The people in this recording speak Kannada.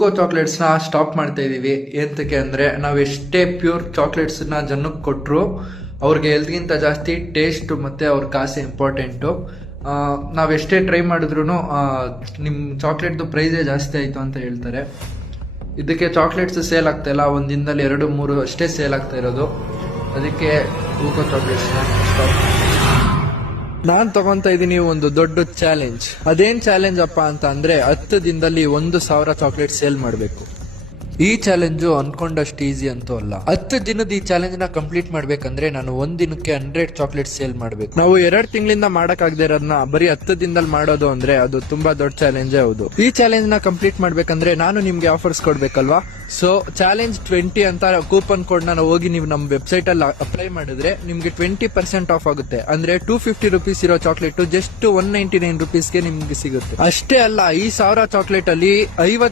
ಊಕೋ ಚಾಕ್ಲೇಟ್ಸ್ ನ ಸ್ಟಾಪ್ ಮಾಡ್ತಾ ಇದೀವಿ. ಎಂತಕ್ಕೆ ಅಂದ್ರೆ ನಾವ್ ಎಷ್ಟೇ ಪ್ಯೂರ್ ಚಾಕ್ಲೇಟ್ಸ್ ನ ಜನಕ್ಕೆ ಕೊಟ್ರು ಅವ್ರಿಗೆ ಹೆಲ್ತ್ಗಿಂತ ಜಾಸ್ತಿ ಟೇಸ್ಟ್ ಮತ್ತೆ ಅವ್ರ ಕಾಸು ಇಂಪಾರ್ಟೆಂಟು. ನಾವೆಷ್ಟೇ ಟ್ರೈ ಮಾಡಿದ್ರು ನಿಮ್ಮ ಚಾಕ್ಲೇಟ್ದು ಪ್ರೈಸೇ ಜಾಸ್ತಿ ಆಯಿತು ಅಂತ ಹೇಳ್ತಾರೆ. ಇದಕ್ಕೆ ಚಾಕ್ಲೇಟ್ಸ್ ಸೇಲ್ ಆಗ್ತಾ ಇಲ್ಲ, ಒಂದು ದಿನದಲ್ಲಿ 2-3 ಅಷ್ಟೇ ಸೇಲ್ ಆಗ್ತಾ ಇರೋದು. ಅದಕ್ಕೆ ಊಕೋ ಚಾಕ್ಲೇಟ್ಸ್ನ ಸ್ಟಾಪ್. ನಾನ್ ತಗೊಂತ ಇದೀನಿ ಒಂದು ದೊಡ್ಡ ಚಾಲೆಂಜ್. ಅದೇನ್ ಚಾಲೆಂಜ್ ಅಪ್ಪ ಅಂತ ಅಂದ್ರೆ 10 ದಿನದಲ್ಲಿ 1,000 ಚಾಕ್ಲೇಟ್ ಸೇಲ್ ಮಾಡಬೇಕು. ಈ ಚಾಲೆಂಜು ಅನ್ಕೊಂಡಷ್ಟು ಈಸಿ ಅಂತೂ ಅಲ್ಲ. 10 ದಿನದ ಈ ಚಾಲೆಂಜ್ ನ ಕಂಪ್ಲೀಟ್ ಮಾಡ್ಬೇಕಂದ್ರೆ ನಾನು ಒಂದ್ ದಿನಕ್ಕೆ 100 ಚಾಕ್ಲೇಟ್ ಸೇಲ್ ಮಾಡ್ಬೇಕು. ನಾವು 2 ತಿಂಗಳಿಂದ ಮಾಡಕ್ಕಾಗದೆ ಇರೋದನ್ನ ಬರೀ 10 ದಿನದಲ್ಲಿ ಮಾಡೋದು ಅಂದ್ರೆ ಅದು ತುಂಬಾ ದೊಡ್ಡ ಚಾಲೆಂಜ್ ಹೌದು. ಈ ಚಾಲೆಂಜ್ ನ ಕಂಪ್ಲೀಟ್ ಮಾಡ್ಬೇಕಂದ್ರೆ ನಾನು ನಿಮ್ಗೆ ಆಫರ್ಸ್ ಕೊಡ್ಬೇಕಲ್ವಾ. ಸೊ ಚಾಲೆಂಜ್ 20 ಅಂತ ಕೂಪನ್ ಕೋಡ್ ನ ಹೋಗಿ ನೀವು ನಮ್ಮ ವೆಬ್ಸೈಟ್ ಅಲ್ಲಿ ಅಪ್ಲೈ ಮಾಡಿದ್ರೆ ನಿಮ್ಗೆ 20% ಆಫ್ ಆಗುತ್ತೆ. ಅಂದ್ರೆ 250 ರುಪೀಸ್ ಇರೋ ಚಾಕ್ಲೇಟ್ ಜಸ್ಟ್ 199 ರುಪೀಸ್ಗೆ ನಿಮ್ಗೆ ಸಿಗುತ್ತೆ. ಅಷ್ಟೇ ಅಲ್ಲ, ಈ 1000 ಚಾಕ್ಲೇಟ್ ಅಲ್ಲಿ 50